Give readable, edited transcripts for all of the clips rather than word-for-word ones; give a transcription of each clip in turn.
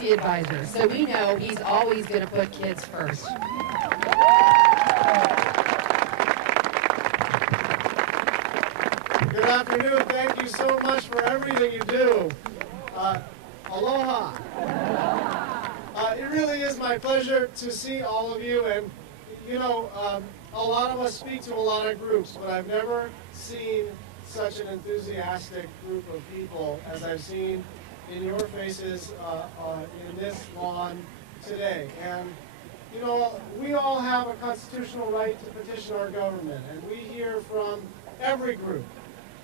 policy advisor, so we know he's always going to put kids first. Good afternoon. Thank you so much for everything you do. Aloha. It really is my pleasure to see all of you. And, you know, a lot of us speak to a lot of groups, but I've never seen such an enthusiastic group of people as I've seen in your faces in this lawn today. And, you know, we all have a constitutional right to petition our government, and we hear from every group.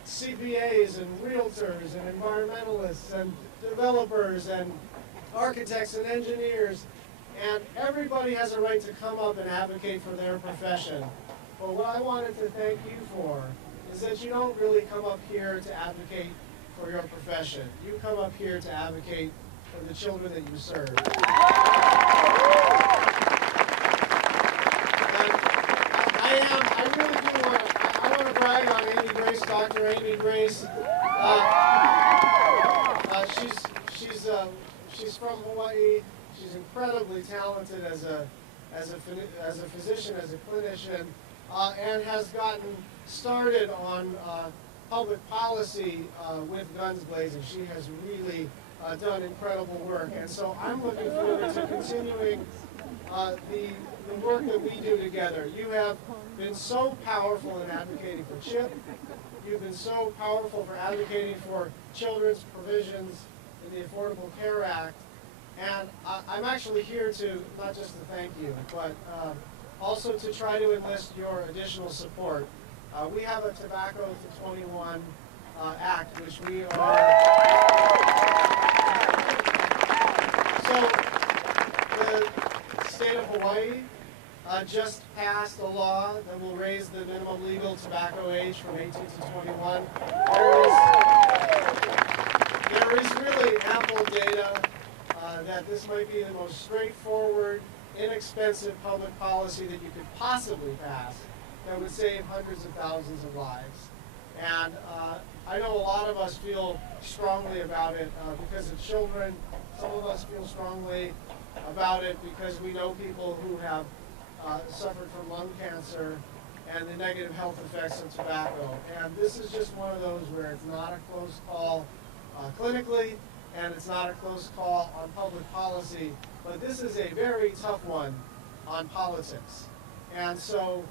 CPAs and realtors and environmentalists and developers and architects and engineers, and everybody has a right to come up and advocate for their profession. But what I wanted to thank you for is that you don't really come up here to advocate for your profession. You come up here to advocate for the children that you serve. I really do want to brag on Amy Grace, Dr. Amy Grace. She's from Hawaii. She's incredibly talented as a physician, as a clinician, and has gotten started on public policy with guns blazing. She has really done incredible work, and so I'm looking forward to continuing the work that we do together. You have been so powerful in advocating for CHIP. You've been so powerful for advocating for children's provisions in the Affordable Care Act. And I'm actually here to, not just to thank you, but also to try to enlist your additional support. We have a Tobacco to 21 Act, which we are... So the state of Hawaii just passed a law that will raise the minimum legal tobacco age from 18 to 21. There is really ample data that this might be the most straightforward, inexpensive public policy that you could possibly pass that would save hundreds of thousands of lives. And I know a lot of us feel strongly about it because of children. Some of us feel strongly about it because we know people who have suffered from lung cancer and the negative health effects of tobacco. And this is just one of those where it's not a close call clinically, and it's not a close call on public policy, but this is a very tough one on politics. And so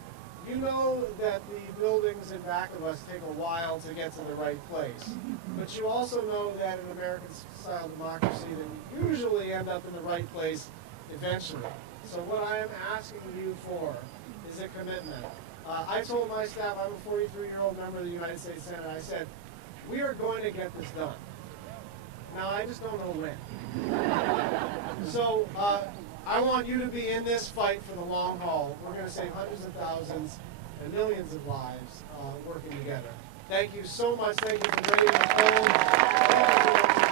you know that the buildings in back of us take a while to get to the right place. But you also know that in American-style democracy that we usually end up in the right place eventually. So what I am asking you for is a commitment. I told my staff, I'm a 43-year-old member of the United States Senate, I said, we are going to get this done. Now, I just don't know when. So I want you to be in this fight for the long haul. We're going to save hundreds of thousands and millions of lives working together. Thank you so much. Thank you for raising the phone.